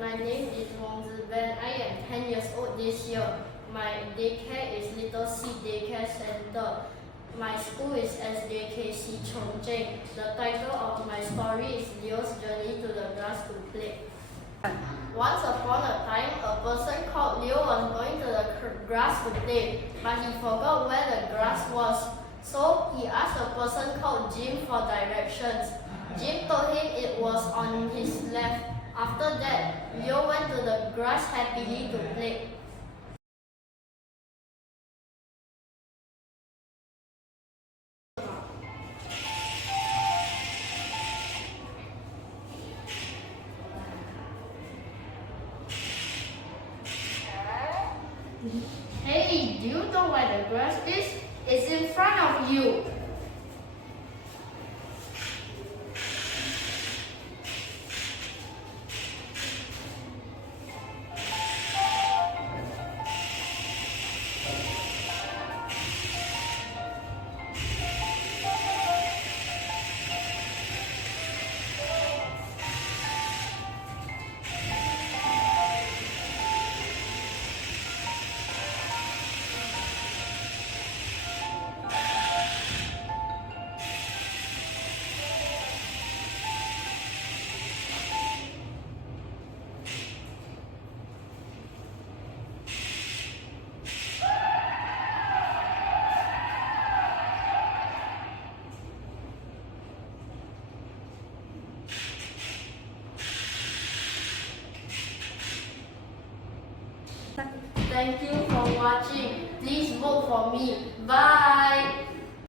My name is Wong Tze Ben. I am 10 years old this year. My daycare is Little C Daycare Center. My school is SJKC Chongqing. The title of my story is Leo's Journey to the Grass to Play. Once upon a time, a person called Leo was going to the grass to play, but he forgot where the grass was. So he asked a person called Jim for directions. Jim told him it was on his left. After that, Leo went to the grass happily to play. Hey, do you know where the grass is? It's in front of you. Thank you for watching. Please vote for me. Bye.